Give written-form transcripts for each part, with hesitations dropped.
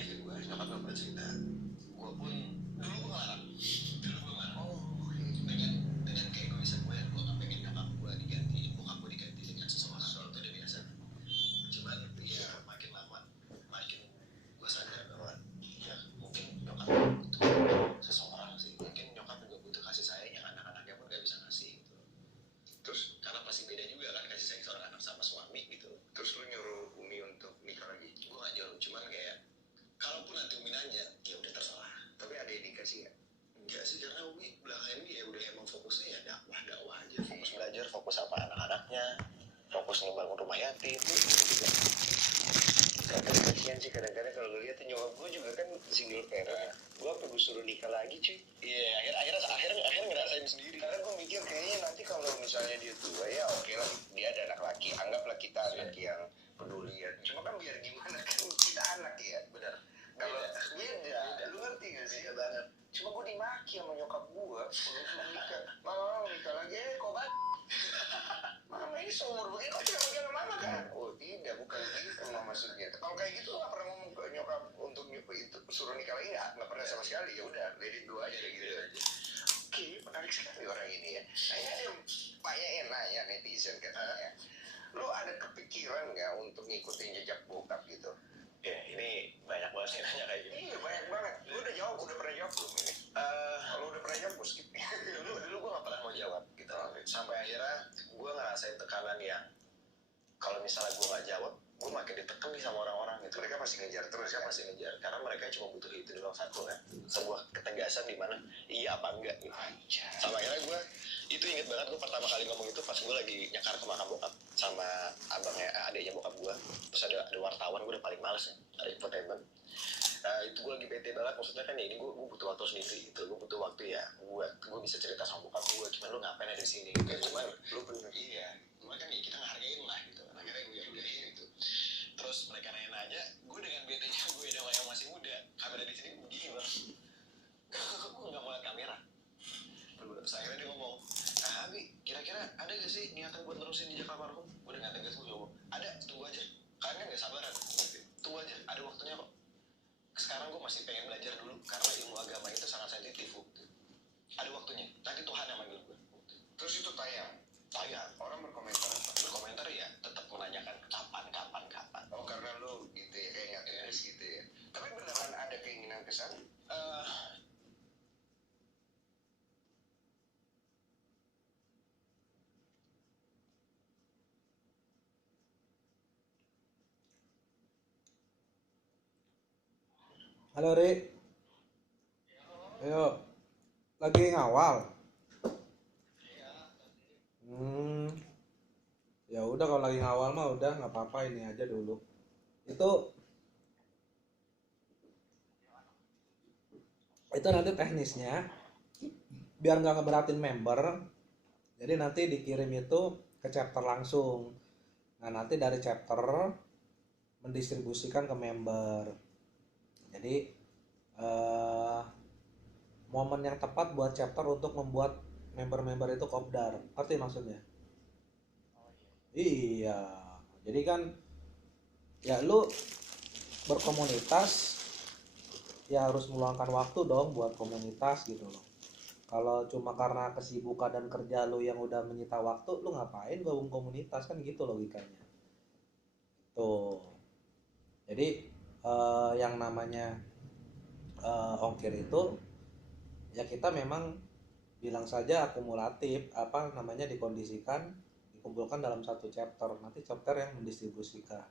balik ke gue, nyokap gue pernah cerita. Gue pun dulu gue ngelarang. Dengan keegoisan gue, gue gak pengen nyokap gue diganti, bokap gue diganti dengan seseorang. Itu udah biasa. Cuman ya makin lama makin gue sadar bahwa ya mungkin nyokap gue butuh seseorang sih. Mungkin nyokap juga butuh kasih sayang yang anak-anaknya pun gak bisa ngasih gitu. Terus karena pasti beda juga kan kasih sayang seorang anak sama suami gitu. Terus lu nyuruh Umi untuk nikah lagi? Gue gak nyuruh, cuman kayak kalaupun nanti Umi nanya, ya udah terserah. Tapi ada indikasi gak? Enggak sih, karena Umi belakangan ini ya udah emang fokusnya ya dakwah aja. Fokus belajar, fokus sama anak-anaknya, fokus ngebangun rumah yatim itu juga. Tapi kasihan sih kadang-kadang kalau gue lihat nyokap gue juga kan single parent. Gue apa gue suruh nikah lagi cuy? Iya, akhirnya ngerasain sendiri. Karena gue mikir kayaknya nanti kalau misalnya dia tua ya oke lah, dia ada anak laki. Anggaplah kita anak yang peduli ya. Cuma kan biar gimana kan kita anak ya. Benar. Kalau beda, lu ngerti gak sih? Beda banget. Cuma gue dimaki sama nyokap gue sebelum nikah. Mama nikah lagi, kok banget? Mama ini seumur begini kok tidak megang mama kan? Oh tidak, bukan gitu maksudnya. Kalau kayak gitu gak pernah ngomong ke nyokap untuk itu suruh nikah lagi nggak pernah sama sekali. Ya udah, let it go aja gitu. Oke, menarik sekali orang ini ya. Nah ini ada banyak yang nanya netizen katanya. Lu ada kepikiran nggak untuk ngikutin jejak bokap gitu? Ya ini banyak banget yang nanya kayak gitu. Iya banyak banget. Lu udah pernah jawab belum ini? Kalau udah pernah jawab gue skip. dulu gue gak pernah mau jawab gitu. Sampai akhirnya gue ngerasain tekanan yang kalau misalnya gue gak jawab, gue makin ditekan nih sama orang-orang gitu. Mereka pasti ngejar terus. Mereka pasti ngejar karena mereka cuma butuh itu doang, satu kan, sebuah ketegasan di mana iya apa enggak gitu. Sama akhirnya gue itu inget banget, gue pertama kali ngomong itu pas gue lagi nyekar ke makam bokap sama adiknya bokap gue. Terus ada wartawan, gue udah paling males ya, ada infotainment. Nah itu gue lagi bete banget, maksudnya kan ya ini gue butuh waktu sendiri gitu. Gue butuh waktu ya gue bisa cerita sama bokap gue. Cuman lu ngapain ada di sini gitu. Cuman lu bener. Iya, cuman kan ya kita ngehargain lah gitu. Akhirnya gue udahin gitu. Terus mereka nanya-nanya, gue dengan betenya gue yang masih muda, kamera di sini begini bang. Gue nggak mau lihat kamera. Terus akhirnya dia ngomong, Abi, kira-kira ada gak sih niatan buat nerusin di Jakarta almarhum? Gue udah gak tegas, gue ngomong, ada, tunggu aja. Kalian kan gak sabaran, tunggu aja, ada waktunya kok. Sekarang gue masih pengen belajar dulu, karena ilmu agama itu sangat sensitif. Ada waktunya, nanti Tuhan yang manggil gue. Terus itu tayang? Orang berkomentar apa? Berkomentar ya, tetap menanyakan kapan. Oh karena lu gitu ya, kayak gak tegas gitu ya. Tapi beneran ada keinginan kesana? Halo Ri, ayo lagi ngawal. Hmm, ya udah kalau lagi ngawal mah udah nggak apa-apa, ini aja dulu. Itu itu nanti teknisnya biar nggak ngeberatin member. Jadi nanti dikirim itu ke chapter langsung. Nah nanti dari chapter mendistribusikan ke member. Jadi eh, momen yang tepat buat chapter untuk membuat member-member itu kopdar. Ngerti maksudnya? Iya. Jadi kan ya lu berkomunitas ya harus meluangkan waktu dong buat komunitas gitu loh. Kalau cuma karena kesibukan dan kerja lu yang udah menyita waktu, lu ngapain gabung komunitas, kan gitu logikanya. Tuh. Jadi yang namanya ongkir itu ya kita memang bilang saja akumulatif, apa namanya, dikondisikan dikumpulkan dalam satu chapter, nanti chapter yang mendistribusikan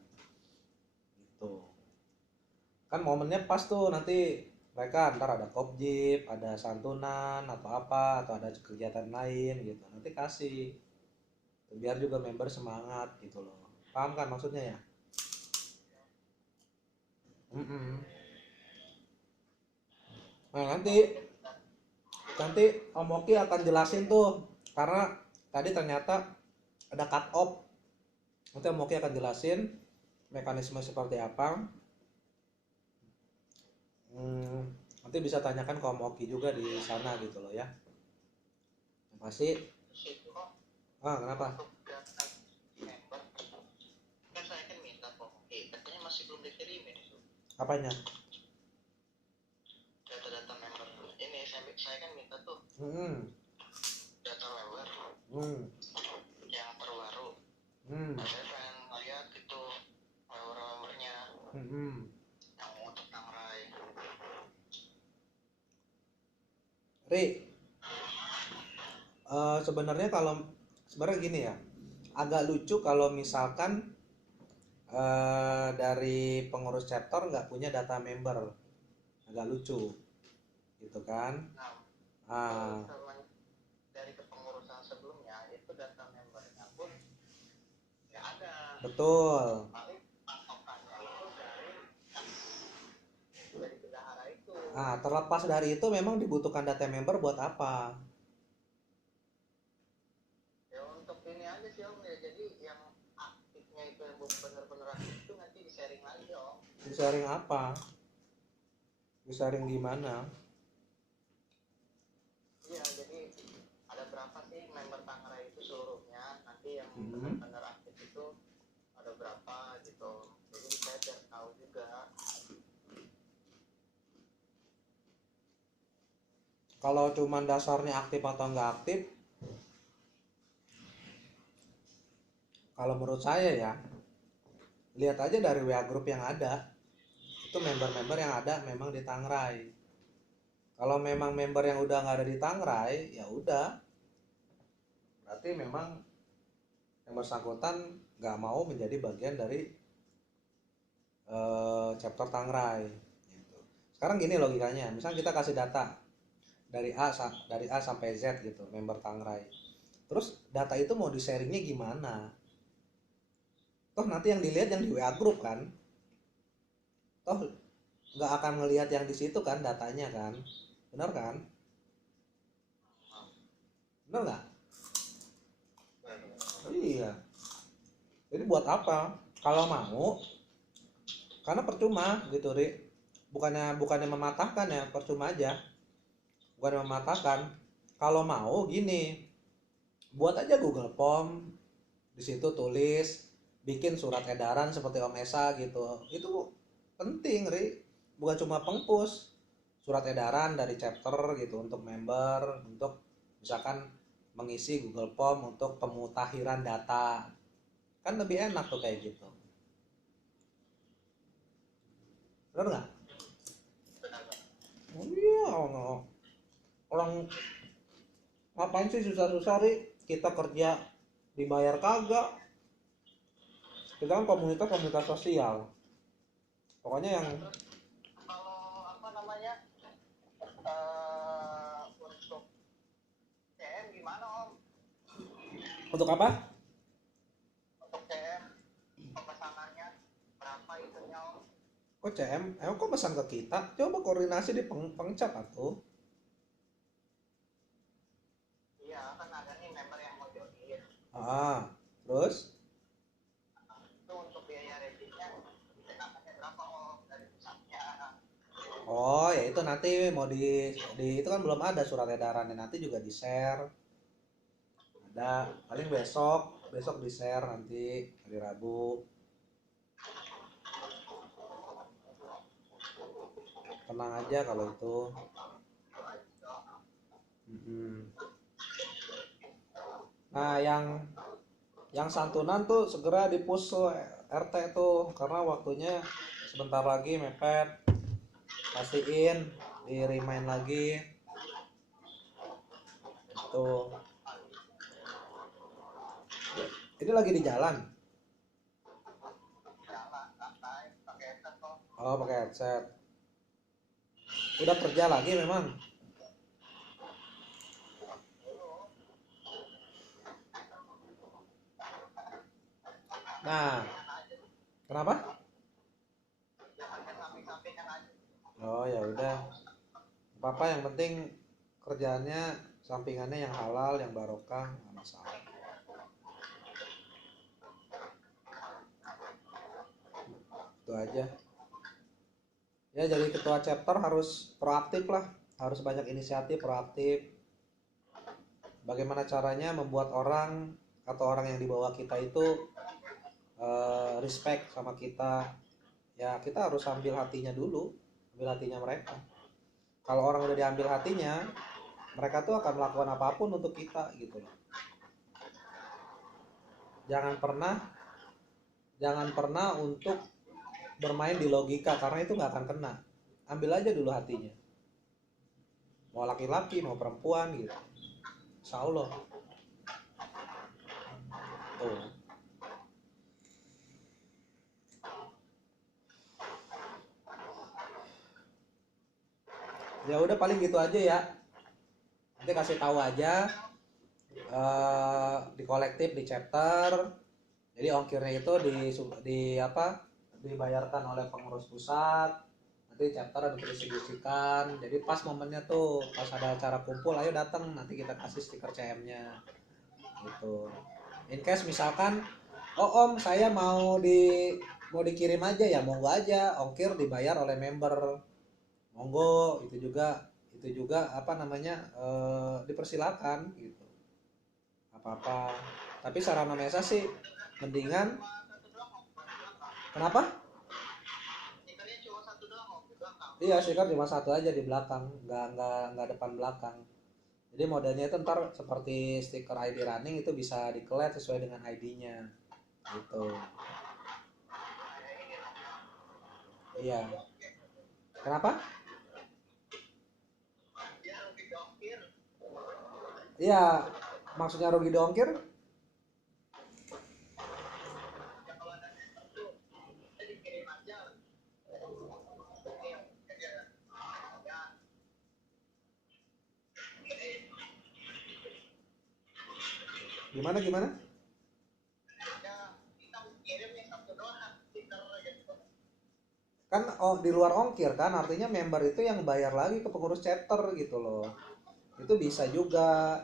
gitu. Kan momennya pas tuh, nanti mereka ntar ada kopjip, ada santunan atau apa, atau ada kegiatan lain gitu, nanti kasih biar juga member semangat gitu loh. Paham kan maksudnya ya? Mm-mm. Nah nanti Om Oki akan jelasin tuh, karena tadi ternyata ada cut off. Nanti Om Oki akan jelasin mekanisme seperti apa. Nanti bisa tanyakan ke Om Oki juga di sana gitu loh ya. Masih kenapa? Apanya? Hmm. data member Hmm. yang terbaru. Hmm. Saya pengen lihat itu member-membernya Hmm. yang untuk Tangrai. Ri, sebenarnya gini ya, agak lucu kalau misalkan dari pengurus chapter nggak punya data member, agak lucu, gitu kan? Nah, Ah, dari kepengurusan sebelumnya itu data membernya pun nggak ada. betul. Paling patokannya itu dari bendahara itu. Terlepas dari itu memang dibutuhkan data member buat apa? Ya untuk ini aja sih Om ya. Jadi yang aktifnya itu yang benar-benar aktif itu nanti di sharing lagi Om. Di sharing apa? Di sharing di mana? Iya jadi ada berapa sih member Tangrai itu seluruhnya, nanti yang Hmm. benar-benar aktif itu ada berapa gitu. Jadi saya biar tahu juga. Kalau cuman dasarnya aktif atau nggak aktif, kalau menurut saya ya, lihat aja dari WA group yang ada. Itu member-member yang ada memang di Tangrai. Kalau memang member yang udah nggak ada di Tangrai, ya udah, berarti memang yang bersangkutan nggak mau menjadi bagian dari chapter Tangrai. Gitu. Sekarang gini logikanya, misalnya kita kasih data dari A sampai Z gitu, member Tangrai. Terus data itu mau di sharingnya gimana? Toh nanti yang dilihat yang di WA group kan, toh nggak akan ngelihat yang di situ kan datanya kan, benar kan? Benar nggak? Iya. Jadi buat apa? Kalau mau, karena percuma gitu, Ri. Bukannya mematahkan ya, percuma aja. Bukannya mematahkan. Kalau mau gini, buat aja Google Form, di situ tulis, bikin surat edaran seperti Om Esa gitu. Itu penting, Ri. Bukan cuma pengpus, surat edaran dari chapter gitu untuk member, untuk misalkan mengisi Google Form untuk pemutakhiran data. Kan lebih enak tuh kayak gitu. Benar nggak? Oh iya, orang ngapain sih susah-susah, Ri? Kita kerja dibayar kagak. Kita kan komunitas sosial. Pokoknya yang Kalau apa namanya untuk CM gimana Om? untuk apa? Untuk CM pemesanannya berapa itunya Om? Kok CM? Kok pesan ke kita? Coba koordinasi di pengcap atuh. Iya kan ada nih member yang mau join. Terus? Itu untuk biaya reviewnya namanya berapa Om dari pusatnya? Oh, ya itu nanti mau di itu kan belum ada surat edarannya, nanti juga di share. Ada paling besok di share nanti hari Rabu. Tenang aja kalau itu. Mm-mm. Nah, yang santunan tuh segera di-push tuh RT tuh karena waktunya sebentar lagi mepet. Pastiin di remind lagi. Tuh. Ini lagi di jalan. Jalan santai pakai headset kok. Oh, pakai headset. Udah kerja lagi memang. Nah, kenapa? Samping-sampingan aja. Oh, ya udah. Apa yang penting kerjaannya sampingannya yang halal, yang barokah, nggak masalah. Itu aja. Ya, jadi ketua chapter harus proaktif lah, harus banyak inisiatif proaktif. Bagaimana caranya membuat orang atau orang yang di bawah kita itu respect sama kita. Ya, kita harus ambil hatinya dulu, ambil hatinya mereka. Kalau orang udah diambil hatinya, mereka tuh akan melakukan apapun untuk kita gitu loh. Jangan pernah untuk bermain di logika, karena itu nggak akan kena. Ambil aja dulu hatinya, mau laki-laki mau perempuan gitu, insya Allah tuh. Ya udah paling gitu aja ya, nanti kasih tahu aja di kolektif di chapter. Jadi ongkirnya itu di apa, dibayarkan oleh pengurus pusat, nanti chapter ada distribusikan. Jadi pas momennya tuh pas ada acara kumpul, ayo datang, nanti kita kasih stiker CM-nya gitu. In case misalkan, oh om saya mau dikirim aja, ya monggo aja, ongkir dibayar oleh member, monggo. Itu juga apa namanya, dipersilakan gitu, apa-apa. Tapi saran Mesa sih mendingan. Kenapa? Iya, stiker cuma satu aja di belakang, nggak depan belakang. Jadi modelnya itu ntar seperti stiker ID running, itu bisa di-collect sesuai dengan ID-nya gitu. Iya. Kenapa? Iya, maksudnya rugi di ongkir. Gimana? Kan di luar ongkir kan, artinya member itu yang bayar lagi ke pengurus chapter gitu loh. Itu bisa juga.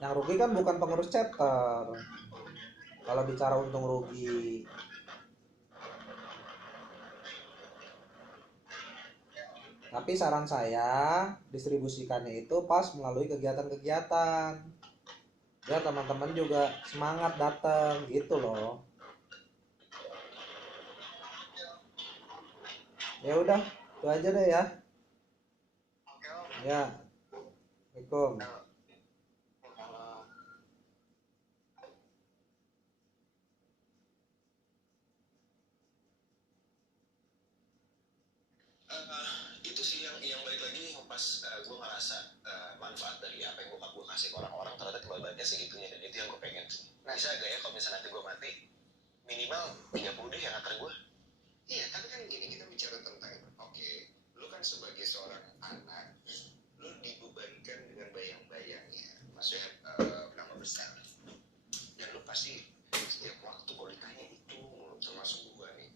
Yang rugi kan bukan pengurus chapter kalau bicara untung rugi. Tapi saran saya, distribusikannya itu pas melalui kegiatan-kegiatan, biar teman-teman juga semangat datang gitu loh. Ya udah, itu aja deh ya. Ya, Assalamualaikum. Itu sih yang balik lagi pas gue ngerasa manfaat dari apa yang bokap gue kasih ke orang-orang, ternyata kebalikannya segitunya, dan itu yang gue pengen sih. Bisa gak ya kalau misalnya nanti gue mati, minimal 30 deh yang antar gue. Iya, tapi kan gini, kita bicara tentang, oke, lu kan sebagai seorang anak, lu dibebankan dengan bayang-bayangnya, maksudnya nama besar, dan lu pasti setiap waktu kalau ditanya itu, termasuk gue nih.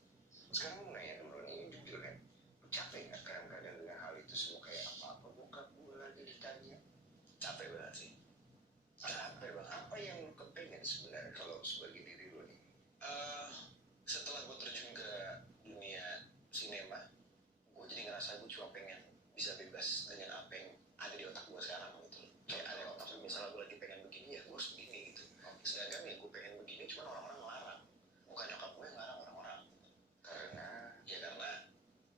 Sekarang lu nanya dulu nih, jujur kan, lu capek gak kadang-kadang dengan hal itu semua, kayak apa-apa bokap gue lagi ditanya? Capek banget sih. Capek banget. Apa yang lu kepengen sebenarnya kalau sebagai diri lu nih? Setelah gue terjun ke dunia sinema, gue jadi ngerasa gue cuma pengen bisa bebas dengan apa yang ada di otak gue sekarang gitu. Kayak ada otak gue, misalnya gue lagi pengen begini, ya gue harus begini gitu. Sedangkan ya gue pengen begini, cuma orang-orang ngelarang. Bukan nyokap gue yang ngelarang, orang-orang. Karena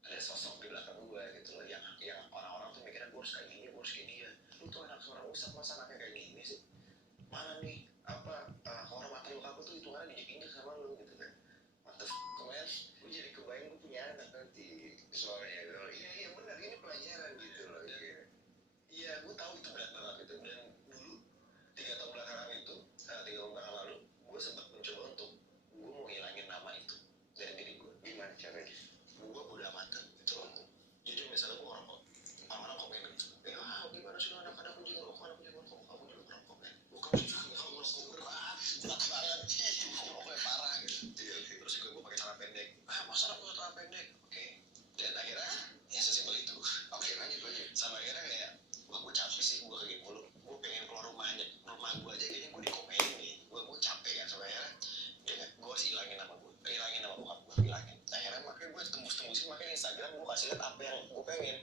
ada sosok di belakang gue gitu loh, yang orang-orang tuh mikirnya gue harus kayak gini, gue harus kayak dia. Lu tuh anak seorang ustad, masa anaknya kayak gini sih? Mana nih kehormatan bokap tuh hitungannya diinjek sama lu gitu kan? What the f*** man? Gue jadi kebayang gue punya anak nanti soalnya. Iya benar, ini pelajaran gitu loh. Iya, gue tahu itu berat banget gitu. Dan dulu 3 tahun belakangan itu, 3 tahun belakangan lalu, gue sempat mencoba untuk gue mau hilangin nama itu dari diri gue. Gimana caranya? Gue udah amat gitu loh. Jujur misalnya gue ngerokok, orang-orang komen gitu, gimana sih lo anak-anak gue juga ngerokok, anak gue juga ngerokok, kamu juga ngerokok kan? Bukan juga ngerokok berat banget, ngerokoknya parah gitu. Terus gue pakai celana pendek, masa anak gue celana pendek? Oke. Dan akhirnya ya sesimpel itu. Oke, lanjut. Sama akhirnya kayak, wah gue capek sih gue kayak mulu, gue pengen keluar rumah gue aja kayaknya gue dikomenin nih, gue capek kan. Sama akhirnya gue harus hilangin nama gue, hilangin nama bokap gue, hilangin. Akhirnya makanya gue tembus-tembusin, makanya Instagram gue kasih lihat apa yang gue pengen.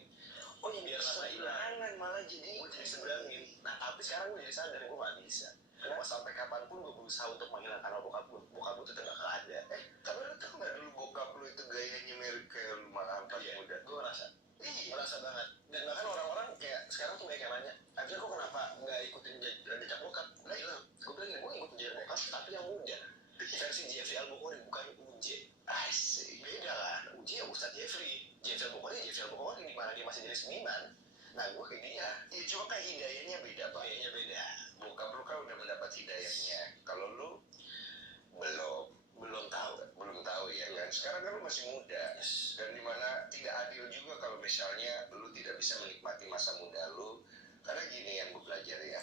Oh ya biar nama hilang, malah jadi gue jadi sedangin. Nah tapi sekarang gue jadi sadar gue gak bisa. Mau sampai kapanpun gue berusaha untuk menghilangkan nama bokap gue tetap gak ada. Tapi lu tau gak dulu bokap lu itu gayanya mirip kayak lu malah pas muda? Gue ngerasa banget. Dan bahkan orang-orang kayak sekarang tuh banyak yang nanya seniman. Nah gue kayak dia, ya cuma kan hidayahnya beda Pak. Hidayahnya beda. Bokap lu kan udah mendapat hidayahnya. Kalau lu belum tahu ya kan. Sekarang kan lu masih muda, dan dimana tidak adil juga kalau misalnya lu tidak bisa menikmati masa muda lu. Karena gini yang gue belajar ya,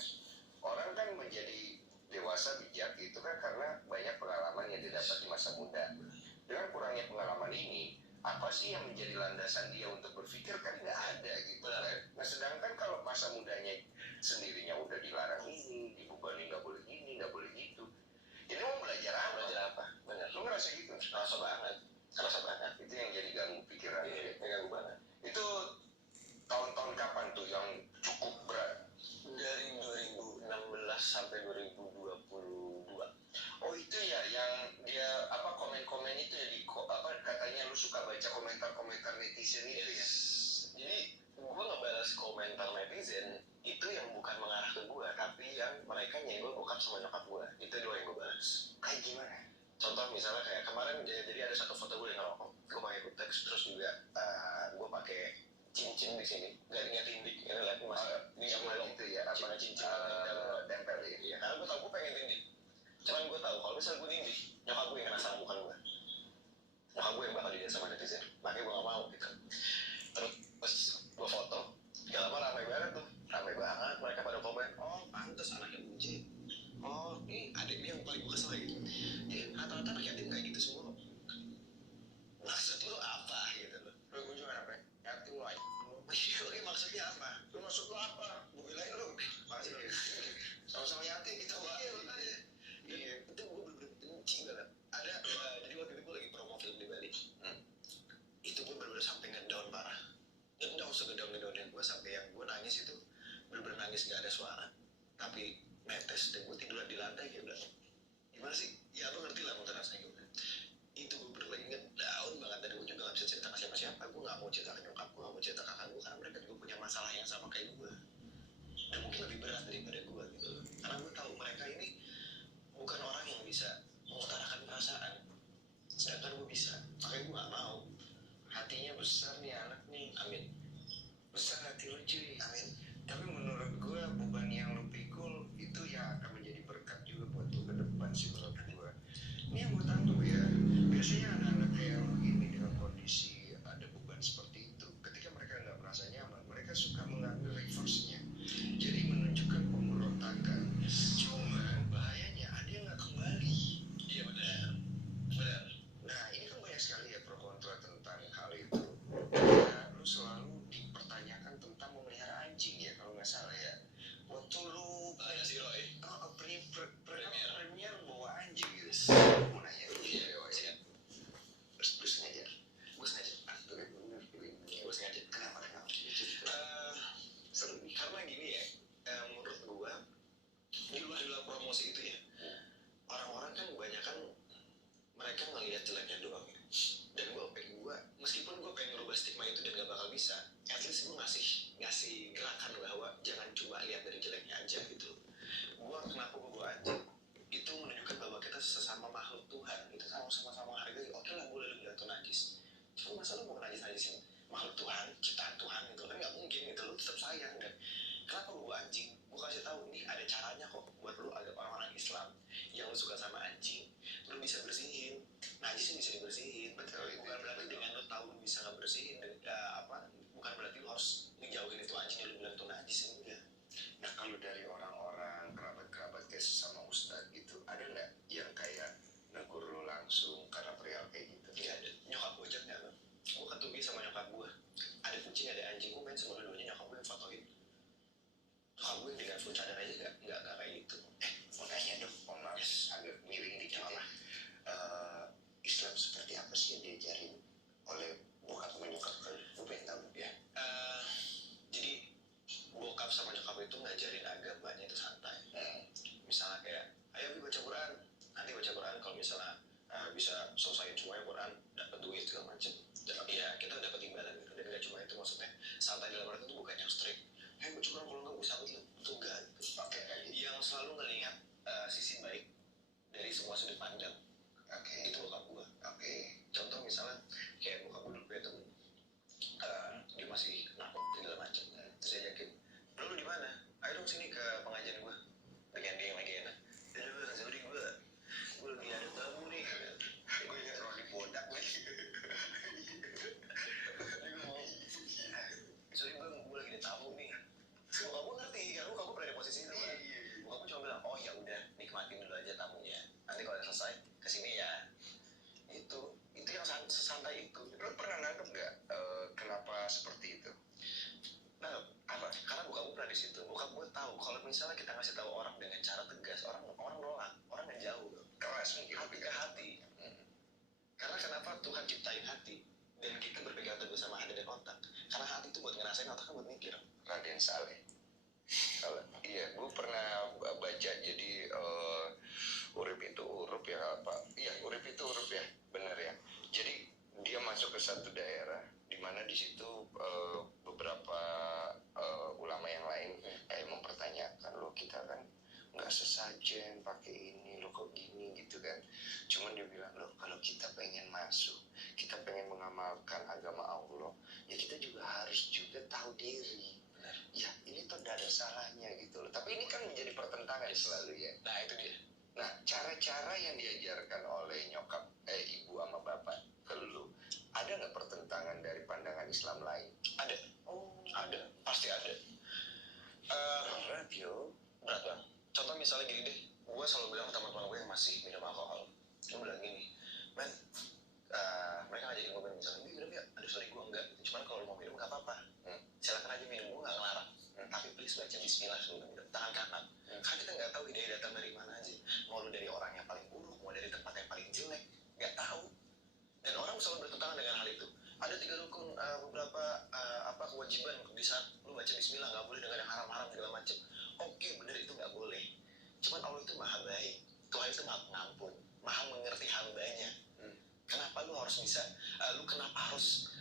orang kan menjadi dewasa bijak itu kan karena banyak pengalaman yang didapat di masa muda. Dengan kurangnya pengalaman ini, apa sih yang menjadi landasan dia untuk berpikir, kan nggak ada gitu kan. Nah sedangkan kalau masa mudanya sendirinya udah dilarang ini, dibebani nggak boleh gini, nggak boleh gitu, ini mau belajar apa? Belajar apa? Benar. Lu ngerasa gitu? Ngerasa banget. Ngerasa banget. Itu yang jadi ganggu pikiran. Iya, ganggu banget. Itu tahun-tahun kapan tuh yang cukup berat? Dari 2016 sampai 2022. Oh itu ya, yang dia apa komen-komen itu ya di apa katanya lu suka baca komentar-komentar netizen itu ya? Jadi gue ngebalas komentar netizen itu yang bukan mengarah ke gue, tapi yang mereka nyenggol bokap sama nyokap gue. Itu doang yang gue balas. Kayak gimana? Contoh misalnya kayak kemarin jadi ada satu foto gue yang ngerokok, gue pakai kutex, terus juga gue pakai cincin di sini, garingnya tindik, ini lihat mas, ini yang bolong itu ya, apa cincin tempel ya? Iya, karena gue tau gue pengen tindik, cuman gue tahu kalau misalnya gue tindik, nyokap gue yang kena sama bukan gue, nyokap gue yang bakal dilihat sama netizen, makanya gue gak mau gitu. Terus gue foto, gak lama ramai banget tuh, ramai banget, mereka pada komen, oh pantas anaknya Bunci, oh ini adiknya yang paling gue kesel gitu, ya rata-rata anak yatim kayak gitu semua. Maksud lu apa gitu loh? Lu juga apa? Yatim lu aja. Oke, maksudnya apa? Lu maksud lu apa? Gue bilangin lu masih sama-sama yatim kita iya makanya. Iya, itu gue bener-bener benci banget. Ada jadi waktu itu gue lagi promo film di Bali. Itu gue bener-bener sampai ngedown parah. Ngedown segedown-ngedownnya gue sampai yang gue nangis itu bener-bener nangis gak ada suara. Tapi netes dan gue tidur di lantai kayak bilang, gimana sih? Ya lu ngerti lah mungkin rasanya gue. Itu gue bener lagi ngedown banget, dan gue juga gak bisa cerita ke siapa-siapa. Gue gak mau cerita ke nyokap gue, gak mau cerita ke kakak gue, karena mereka juga punya masalah yang sama kayak gue, dan mungkin lebih berat daripada gue gitu. Karena gue tahu mereka ini bukan orang yang bisa mengutarakan perasaan, sedangkan gue bisa. Makanya gue gak mau. Hatinya besar nih anak nih, amin. Besar hati lu cuy, amin. Tapi menurut gue beban yang lu pikul itu ya akan menjadi berkat juga buat lu ke depan sih menurut gue. Ini yang gue tahu ya, biasanya anak-anak kayak lo ini dengan kondisi ada beban seperti itu, ketika mereka nggak merasa nyaman, mereka suka mengambil reverse-nya, jadi menunjukkan pemberontakan. Cuman bahayanya ada yang nggak kembali. Iya benar, benar. Nah ini kan banyak sekali ya pro kontra tentang hal itu. Nah, lu selalu dipertanyakan tentang memelihara anjing ya kalau nggak salah ya. Waktu lu si Roy, premier bawa anjing gitu. Mau nanya, iya, gue sengaja, gue sengaja. Kenapa? Seru nih, karena gini ya, menurut gue di luar promosi itu ya, orang-orang kan kebanyakan mereka ngelihat jeleknya doang ya. Dan gue meskipun gue pengen merubah stigma itu dan gak bakal bisa, at least gue ngasih gerakan bahwa jangan cuma lihat dari jeleknya aja gitu. Kenapa gue bawa anjing itu menunjukkan bahwa kita sesama makhluk Tuhan gitu, sama-sama menghargai. Oke lah, boleh lu bilang itu najis, cuma masa lu mau najisin makhluk Tuhan, ciptaan Tuhan gitu kan nggak mungkin gitu. Lu tetap sayang. Dan kenapa gue bawa anjing, gue kasih tahu ini ada caranya kok buat lu, ada orang-orang Islam yang lu suka sama anjing, lu bisa bersihin najis, bisa dibersihin. Betul. Bukan berarti dengan lu tahu lu bisa nggak bersihin bukan berarti lu harus ngejauhin itu anjing yang lu bilang itu najis, enggak. Nah kalau dari orang-orang kerabat-kerabat kayak sesama ustadz gitu, ada nggak yang kayak negur lu langsung karena perihal kayak gitu? Nggak ada. Nyokap gue aja nggak. Gue ketubi sama nyokap gue, ada kucing ada anjing, gue main sama dua-duanya, nyokap gue yang fotoin. Nyokap gue dengan phone cadar aja nggak kayak gitu. Mau nanya dong, maaf agak miring dikit ya. Islam seperti apa sih yang diajarin oleh bokap sama nyokap kalian? Gue pengen tahu ya. Jadi bokap sama nyokap itu ngajarin agamanya itu santai. Misalnya kayak, ayo baca Quran, nanti baca Quran kalau misalnya bisa selesaiin semuanya Quran, dapat duit segala macem. Ya kita dapat imbalan gitu. Dan nggak cuma itu, maksudnya santai dalam arti itu bukan yang strict. Baca Quran kalau nggak bisa betul, itu enggak. Oke. Yang selalu ngelihat sisi baik dari semua sudut pandang. Itu bokap gue. Contoh misalnya kayak bokap gue dulu punya temen, dia masih narkoba di dalam misalnya kita ngasih tahu orang dengan cara tegas, orang nolak, orang ngejauh, keras mungkin hati ke hati. Karena kenapa Tuhan ciptain hati dan kita berpegang teguh sama hati dan otak? Karena hati itu buat ngerasain, otak kan buat mikir. Raden Saleh. Iya, gue pernah baca. Jadi urip itu urup ya apa? Iya, urip itu urup ya, benar ya. Jadi dia masuk ke satu daerah di mana di situ beberapa ulama yang lain kayak mempertanyakan, lo kita kan nggak sesajen pakai ini, lo kok gini gitu kan. Cuman dia bilang, lo kalau kita pengen masuk, kita pengen mengamalkan agama Allah, ya kita juga harus juga tahu diri. Benar. Ya ini tuh tidak ada salahnya gitu loh. Tapi ini kan menjadi pertentangan selalu ya. Nah itu dia. Nah cara-cara yang diajarkan oleh nyokap ibu sama bapak ke lu, ada nggak pertentangan dari pandangan Islam lain? Ada. Oh Ada, pasti ada. berat yo. Berat bang. Contoh misalnya gini deh, gue selalu bilang ke teman-teman gue yang masih minum alkohol, gue bilang gini, men, mereka ngajakin gue minum misalnya, minum ya, aduh sorry gue enggak, cuman kalau mau minum nggak apa-apa, silakan aja minum, gue nggak ngelarang, tapi please baca Bismillah sebelum minum, tangan kanan, karena kita nggak tahu hidayah datang dari mana aja, mau lu dari orang yang paling buruk, mau dari tempat yang paling jelek, nggak tahu, dan orang selalu bertentangan dengan hal itu. Ada 3 rukun, beberapa kewajiban di saat lu baca Bismillah, nggak boleh dengan yang haram-haram segala macam. Oke, bener itu nggak boleh. Cuman Allah itu maha baik, Tuhan itu maha pengampun, maha mengerti hambanya. Kenapa lu harus bisa, lu kenapa harus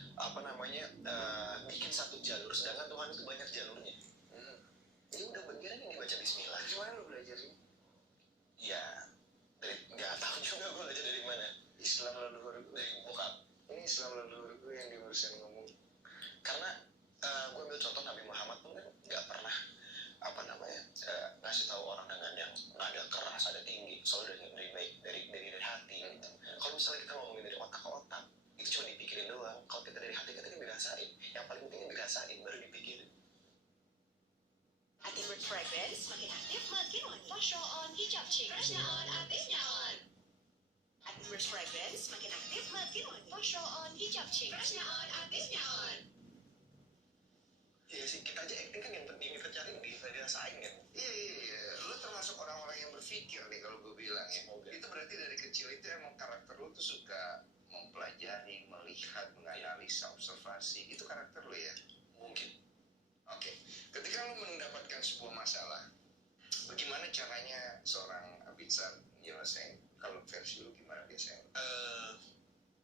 bikin satu jalur, sedangkan Tuhan itu banyak jalurnya. Ya udah bagian ini baca Bismillah. Gimana lu belajar ini? Ya, nggak tahu juga gue belajar dari mana. Islam leluhur gue. Dari bokap. Ini Islam leluhur gue yang diurusin ngomong. Karena gue ambil contoh Nabi Muhammad pun kan nggak pernah ngasih tahu orang dengan yang nada keras, ada tinggi, selalu dari baik, dari hati gitu. Kalau misalnya kita ngomongin dari otak ke otak, itu cuma dipikirin doang. Kalau kita dari hati, kita kan dirasain. Yang paling penting dirasain, baru dipikirin. Ultimate Fragrance, makin aktif, makin wangi. Wash on, hijab chic. Freshnya on, aktifnya on. Ultimate Fragrance, makin aktif, makin wangi. Wash on, hijab chic. Freshnya on, aktifnya on. Iya sih, kita aja acting kan yang penting kita cari dirasain kan. Iya. Lu termasuk orang-orang yang berpikir nih kalau gue bilang ya. Semoga. Itu berarti dari kecil itu emang karakter lu tuh suka mempelajari, melihat, menganalisa, observasi. Itu karakter lu ya? Mungkin. Oke. Ketika lu mendapatkan sebuah masalah, bagaimana caranya seorang Binsar menyelesaikan? Kalau versi lu gimana biasanya?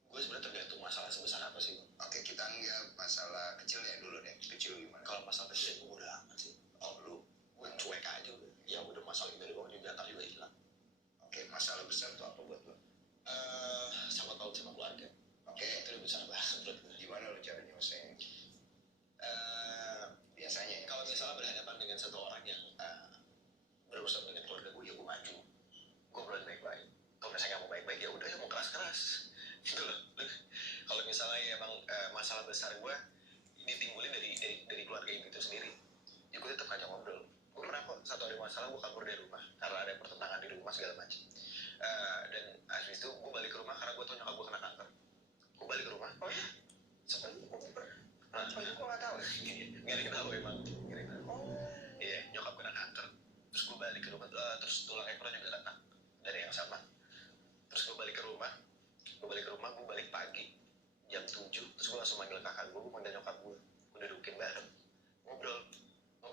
Gue sebenarnya tergantung masalah sebesar apa sih. Oke, kita anggap masalah kecilnya dulu deh. Kecil gimana? Kalau masalah kecil gue udah amat sih. Oh, lu. Gue cuek aja udah. Ya udah masalah dari bawah juga ntar juga hilang. Oke, masalah besar tuh apa buat lu? Sama tahu sama keluarga. Oke, Itu udah besar banget menurut gue. gimana lu cara nyelesain? Biasanya ya? Kalau misalnya berhadapan dengan satu orang yang berurusan dengan keluarga gue, ya gue maju. Gue berani baik-baik. Kalau misalnya nggak mau baik-baik, ya udah ya mau keras-keras. Gitu loh. Kalau misalnya emang masalah besar gue ini timbulin dari keluarga itu sendiri, ya gue tetap ngajak ngobrol. Gue pernah kok satu hari masalah gue kabur dari rumah karena ada pertentangan di rumah segala macam. Dan habis itu gue balik ke rumah karena gue tau nyokap gue kena kanker. Gue balik ke rumah. Oh ya? Sebenarnya gue pernah. Oh, itu gue nggak tahu. Gak ada yang tahu emang. Iya, nyokap kena kanker. Terus gue balik ke rumah, terus tulang ekor juga retak dari yang sama. Terus gue balik ke rumah, gue balik pagi jam 7. Terus gue langsung manggil kakak gue manggil nyokap gue dudukin bareng, ngobrol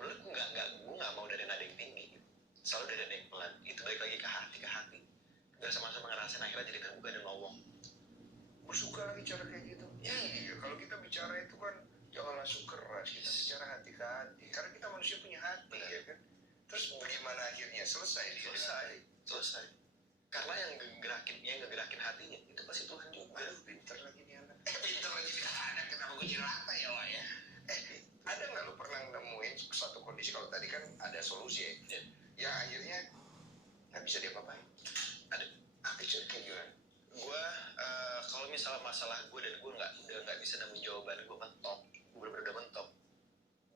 gue nggak mau dari nada yang tinggi gitu. Selalu dari nada yang pelan. Itu balik lagi ke hati. Biar sama-sama ngerasain, akhirnya jadi terbuka dan ngomong. Gue suka lagi cara kayak gitu. Iya, kalau kita bicara itu kan jangan langsung keras, kita bicara hati ke hati. Karena kita manusia punya hati, ya kan. Terus bagaimana akhirnya selesai dia? Selesai. Karena yang ngegerakin hatinya itu pasti Tuhan juga. Aduh, pinter lagi nih anak. Pinter lagi nih anak. Kenapa gue jelata ya, Wak ya? Ada nggak lu pernah nemuin satu kondisi, kalau tadi kan ada solusi ya? Ya akhirnya nggak bisa diapa-apain. Ada. Apa itu kayak gimana? Gue kalau misalnya masalah gue dan gue nggak bisa nemuin jawaban, gue mentok. Gue bener-bener udah mentok.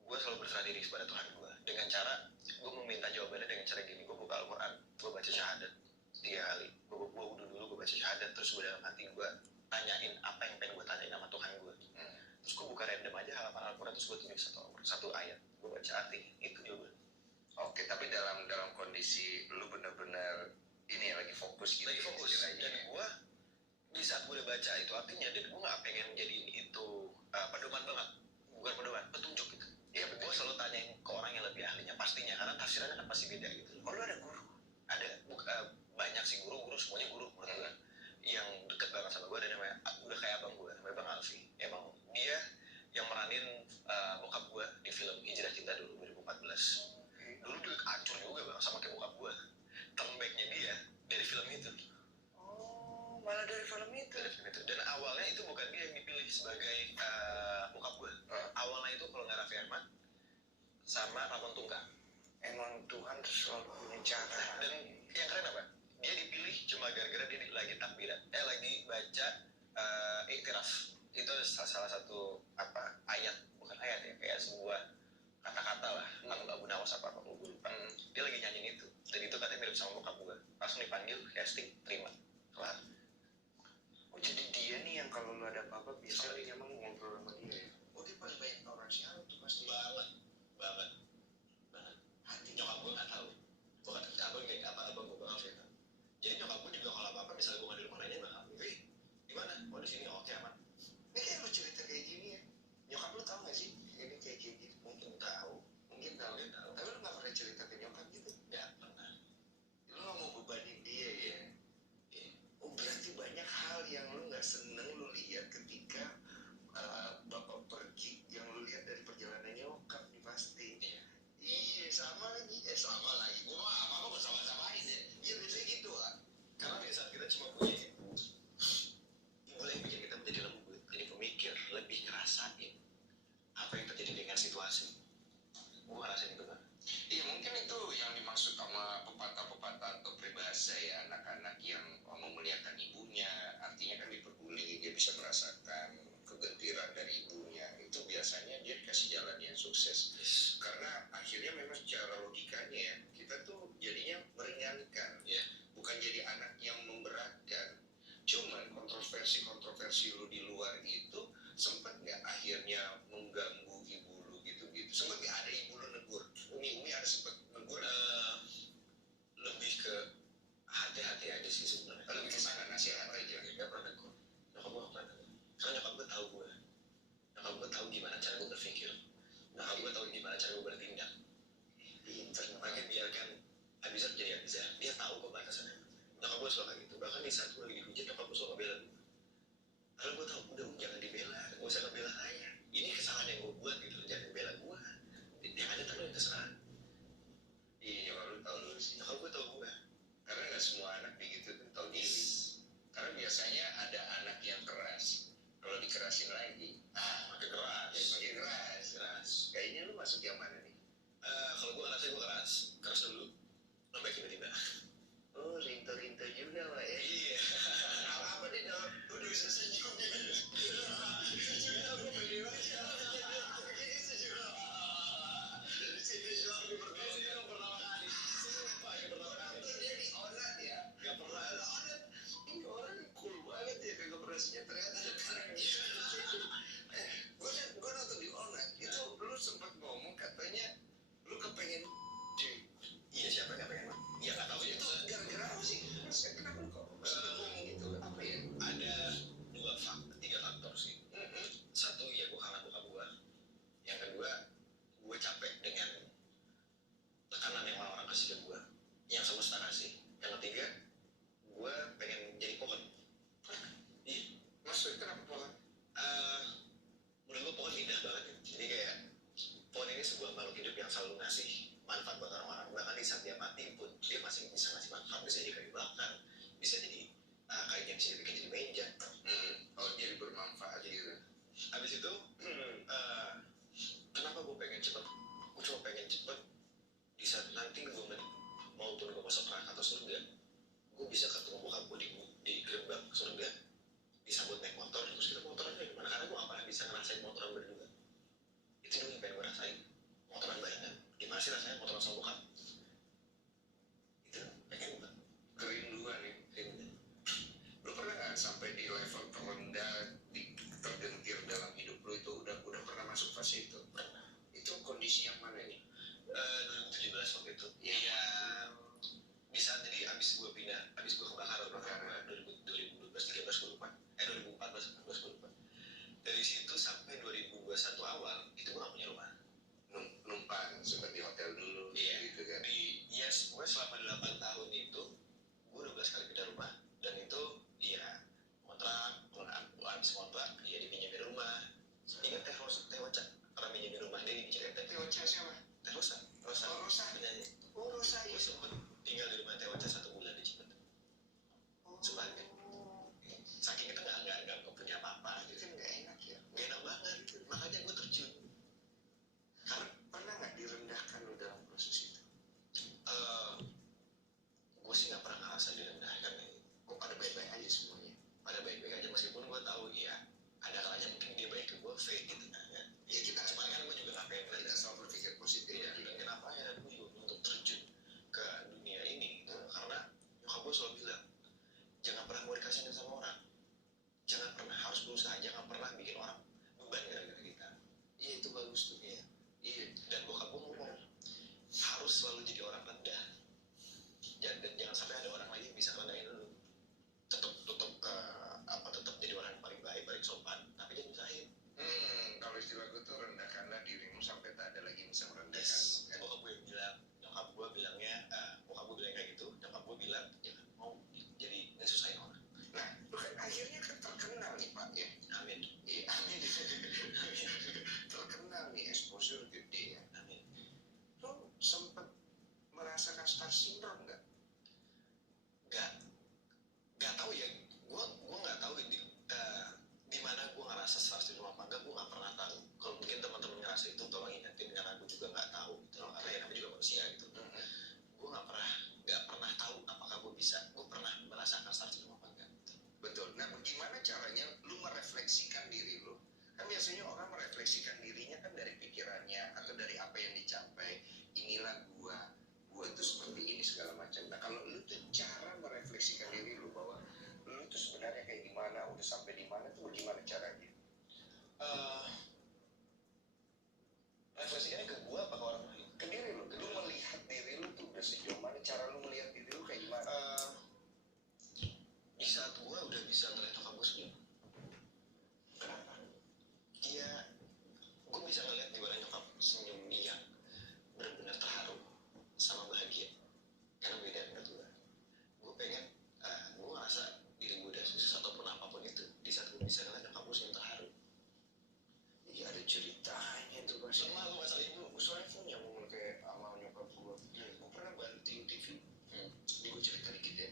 Gue selalu berserah diri kepada Tuhan gue dengan cara gue meminta jawabannya dengan cara gini. Gue buka Al-Quran, gue baca syahadat 3 kali. Gue wudhu dulu, gue baca syahadat, terus gue dalam hati gue tanyain apa yang pengen gue tanyain sama Tuhan gue. Terus gue buka random aja halaman Al-Quran, terus gue tulis satu ayat, gue baca artinya, itu jawaban. Oke, tapi dalam kondisi lu bener-bener ini ya, lagi fokus gitu. Lagi fokus. istilahnya. Dan gue di saat gue udah baca itu artinya, dan gue nggak pengen jadiin itu pedoman banget, bukan pedoman, petunjuk gitu. Ya Gue betul. selalu tanyain ke orang yang lebih ahlinya pastinya, karena tafsirannya kan pasti beda gitu. Oh lu ada guru? Ada banyak sih guru semuanya guru menurut gue. Yang deket banget sama gue ada namanya, udah kayak abang gue, namanya Bang Alfi. Emang dia yang meranin bokap gue di film Hijrah Cinta dulu 2014. Dulu dia hancur juga bang sama kayak bokap gue. Turn back-nya dia dari film itu. Oh, malah dari film itu. Dari film itu. Dan awalnya itu bukan dia yang dipilih sebagai bokap gue. Awalnya itu kalau nggak Raffi Ahmad sama Ramon Tungkang. Emang Tuhan tuh selalu punya cara. Dan yang keren apa? Dia dipilih cuma gara-gara dia lagi takbiran, lagi baca iktiraf. Itu salah satu ayat, bukan ayat ya, kayak sebuah kata-kata lah, Abu Nawas apa gue lupa. Dia lagi nyanyiin itu, dan itu katanya mirip sama bokap gue. Langsung dipanggil casting, terima, kelar. Oh jadi dia nih yang kalau lu ada apa-apa bisa emang ngobrol sama dia ya? Oh dia paling banyak tau rahasia tuh pasti. Banget. Hati nyokap gue nggak tahu. Bukan abang gue bakal cerita. Jadi nyokap gue juga kalau apa-apa, misalnya gue nggak di rumah nanya bakal, gimana? Mau di sini oke aman. Ini kayak lu cerita kayak gini ya. Nyokap lu tahu gak sih ini kayak gini? Mungkin tahu. Tapi lu gak pernah cerita ke nyokap gitu? Nggak pernah. Lu gak mau bebanin dia ya? Oh berarti banyak hal yang lu gak seneng lu lihat ketika bapak pergi. Yang lu lihat dari perjalanan nyokap nih pasti. Iya sama lagi. Sama lagi. Gue mah apa-apa bersama-samain ya. Iya biasanya gitu lah. Karena di saat kita cuma punya ibu yang bikin kita menjadi lembut, jadi pemikir, lebih ngerasain apa yang terjadi dengan situasi. Gue ngerasain itu kan. Iya mungkin itu yang dimaksud sama pepatah-pepatah atau peribahasa ya, anak-anak yang memuliakan ibunya, artinya kan diperguli, dia bisa merasakan kegentiran dari ibunya, itu biasanya dia dikasih jalan yang sukses. Karena akhirnya memang secara logikanya ya, kita tuh jadinya meringankan, bukan jadi anak yang memberatkan. Cuman kontroversi lu di luar itu sempat nggak akhirnya mengganggu ibu lu gitu-gitu? Sempat nggak ada ibu lu negur? Umi ada sempat negur? Lebih ke hati-hati aja sih sebenarnya. Lebih ke sana, nasihat aja. Nggak pernah negur. Nyokap gue nggak pernah negur. Karena nyokap gue tahu gue. Nyokap gue tahu gimana cara gue berpikir. Nyokap gue tahu gimana cara gue bertindak. Pinter. Makanya biarkan Abizar jadi Abizar. Dia tahu kok batasannya. Nyokap gue selalu kayak gitu. Bahkan di saat gue lagi dihujat, nyokap gue selalu ngebela gue. Kalau gue tahu, udah jangan dibela. Gak usah ngebela saya. Ini kesalahan yang gue buat gitu. Jangan bela gue. Yang ada tahu yang kesalahan. Iya, nyokap lu tahu lu sih. Nyokap gue tahu gue. Karena nggak semua anak begitu tuh tahu diri. Karena biasanya ada anak yang keras. Kalau dikerasin lagi, Makin keras. makin keras. Kayaknya lu masuk yang mana nih? Kalau gue ngerasa gue keras dulu. Lembek tiba-tiba. Oh, rinto-rinto juga, Pak ya? Iya. Apa di dalam? Udah bisa senyum ya? Senyumnya aku pede aja. Begini senyum. Dari sini doang di pertama kali. Sumpah, yang pertama kali. Nonton dia di Onat ya? Gak pernah ada Onat. Ini orang cool banget ya, kagak pernah senyum. Ternyata ada karangnya. Gue nonton di Onat. Itu lu sempat ngomong katanya lu kepengen Iya, siapa yang gak pengen? Iya, gak tahu ya. itu gara-gara apa sih? Kenapa lu kok ngomong gitu? Apa ya? Ada 3 faktor sih. Satu, ya gue kangen bokap gue. Yang kedua, gue capek dengan tekanan yang orang-orang kasih ke gue, yang semesta kasih. Yang ketiga, gue pengen jadi pohon. Iya. Maksudnya kenapa pohon? Menurut gue pohon indah banget ya. Jadi kayak pohon ini sebuah makhluk hidup yang selalu ngasih manfaat buat orang-orang. Bahkan di saat dia mati pun dia masih bisa ngasih manfaat. Bisa jadi kayu bakar, bisa jadi kayu yang bisa dibikin jadi meja. Oh, jadi bermanfaat gitu. Habis itu kenapa gue pengen cepet? Gue cuma pengen cepet di saat nanti gue maupun gue masuk neraka atau surga, gue bisa ketemu bokap gue di gerbang surga, disambut naik motor, terus kita motoran dari mana? Karena gue gak pernah bisa ngerasain motoran berdua. Itu dulu yang pengen gue rasain, motoran barengan. Gimana sih rasanya motoran sama bokap? Itu pengen gue. Kerinduan ya. Lu pernah nggak sampai di level terendah, tergentir dalam hidup lu itu udah sampai tak ada lagi yang bisa merendahkan. Yes. Bokap gue bilang, nyokap gue bilangnya, bokap gue bilang kayak gitu, nyokap gue bilang jangan mau jadi ngesusahin orang. Nah, lu kan akhirnya kan terkenal nih Pak ya. Amin. Iya, amin. Terkenal nih, exposure gede ya. Amin. Lu sempat merasakan star syndrome nggak? Gak tahu ya, gue nggak tahu di mana gue ngerasa stres di rumah apa enggak, gue nggak pernah tahu. Kalau mungkin teman-teman ngerasa itu tolong ingetin, karena gue juga nggak tahu gitu loh, karena ya namanya juga manusia gitu. Gue nggak pernah tahu apakah gue pernah merasakan stres di rumah apa enggak gitu. Betul. Nah, bagaimana caranya lu merefleksikan diri lu? Kan biasanya orang merefleksikan dirinya kan dari pikirannya atau dari apa yang dicapai. Inilah gua tuh seperti ini segala macam. Nah, kalau lu tuh cara merefleksikan diri lu bahwa lu tuh sebenarnya kayak gimana, udah sampai di mana tuh bagaimana caranya? Refleksikannya ke gue apa ke orang lain? Ke diri lu melihat diri lu tuh udah sejauh mana, cara lu melihat diri lu kayak gimana? Di saat gue udah bisa ngeliat nyokap gue senyum. Kenapa? Dia, gue bisa ngeliat gimana nyokap senyum dia benar-benar terharu sama bahagia. Karena beda dengan gue pengen, gue ngerasa diri gue udah sukses ataupun apapun itu. Di saat gue bisa ngeliat nyokap gue senyum terharu. Iya, ada ceritanya tuh Mas. Sama lu masalah itu, Soalnya punya momen kayak sama nyokap gue. Gue pernah banting TV. Ini gue cerita dikit ya,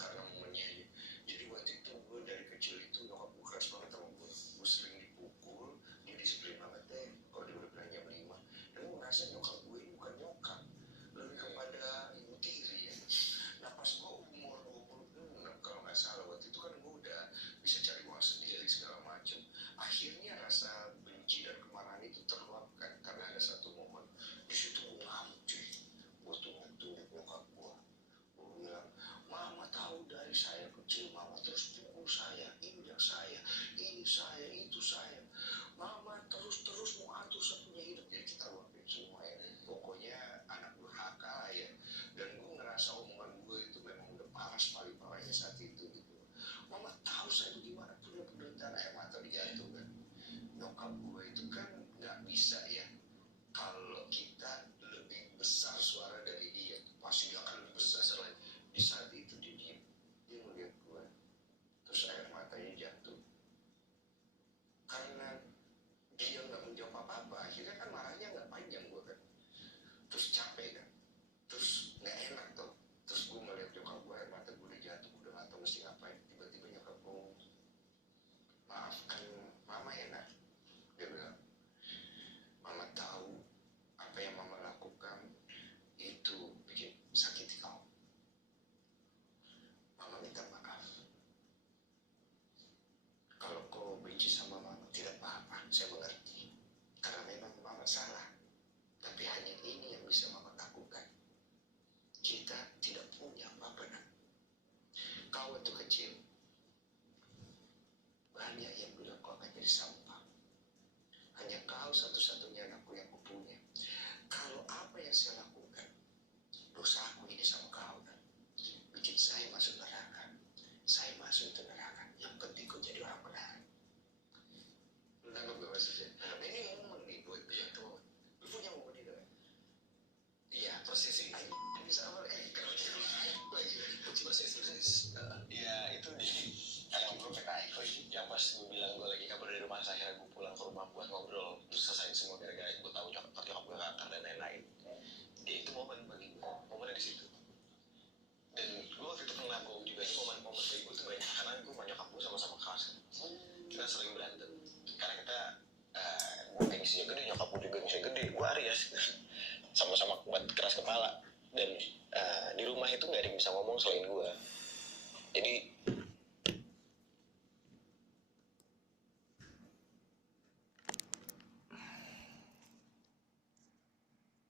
karena momennya aja. Jadi waktu itu gue dari kecil itu nyokap gue keras banget sama gue. Gue sering dipukul, dia disiplin banget deh. Kalau dia udah pulang jam 5. Dan gue ngerasa nyokap gue ini bukan nyokap, lebih kepada ibu tiri ya. Nah pas gue umur 26 kalau nggak salah, waktu itu kan gue udah bisa cari uang sendiri segala macem. Akhirnya rasa benci dan kemarahan itu terluapkan karena ada satu momen. Di situ gue ngamuk cuy. Gue tuntut nyokap gue. Gue bilang, mama tahu dari saya kecil, mama terus pukul saya, injak saya, ini saya, itu saya. Mama terus mau atur saya punya hidup. Jadi kita luapin semua ya. Pokoknya anak durhaka ya. Dan gue ngerasa omongan gue itu memang udah paras paling parahnya saat itu gitu. Mama tahu saya gimana punya penderitaan air mata di jantung kan. Nyokap gue itu kan nggak bisa ya. Kalau kita lebih besar suara dari dia, pasti dia akan lebih besar lagi. Di saat itu dia diam, dia melihat gue, terus air matanya jatuh. Karena dia nggak menjawab apa-apa, akhirnya kan marahnya nggak panjang gue kan. Terus capek kan, terus nggak enak tuh. Terus gue ngeliat nyokap gue, air mata gue udah jatuh, udah nggak tahu mesti ngapain. Tiba-tiba nyokap gue, maafkan mama enak. Dia bilang, mama tahu apa yang mama lakukan itu bikin sakit kau. Mama minta maaf. Kalau kau benci sama mama, tidak apa-apa, saya mengerti. Karena memang mama salah. Tapi hanya ini yang bisa mama lakukan. Kita tidak punya apa-apa nak. Kau waktu kecil, banyak yang bilang kau akan jadi sampah. Hanya kau satu-satunya anakku yang kupunya. Kalau apa yang saya lakukan, dosaku ini sama kau kan, bikin saya masuk neraka. Saya masuk itu neraka. Yang penting kau jadi orang benar. Lu nangkep gak maksudnya? Nah ini momen nih gue bilang tuh. Lu punya momen itu kan? Iya, persis sih. Ini sama kalau lagi persis. Ya itu di kadang gue PKI kok ini. Yang pas gue bilang gue lagi kabur dari rumah, akhirnya gue pulang ke rumah buat ngobrol, terus selesaiin semua gara-gara gue tahu nyokap gue kanker dan lain-lain. Ya itu momen bagi gue, momennya di situ. Dan gue waktu itu pernah bau juga ini momen-momen bagi gue tuh banyak, karena gue sama nyokap gue sama-sama keras. Kita sering berantem karena kita gue gengsinya gede, nyokap gue juga gengsinya gede, gue Aries sama-sama kuat keras kepala. Dan di rumah itu nggak ada yang bisa ngomong selain gue. Jadi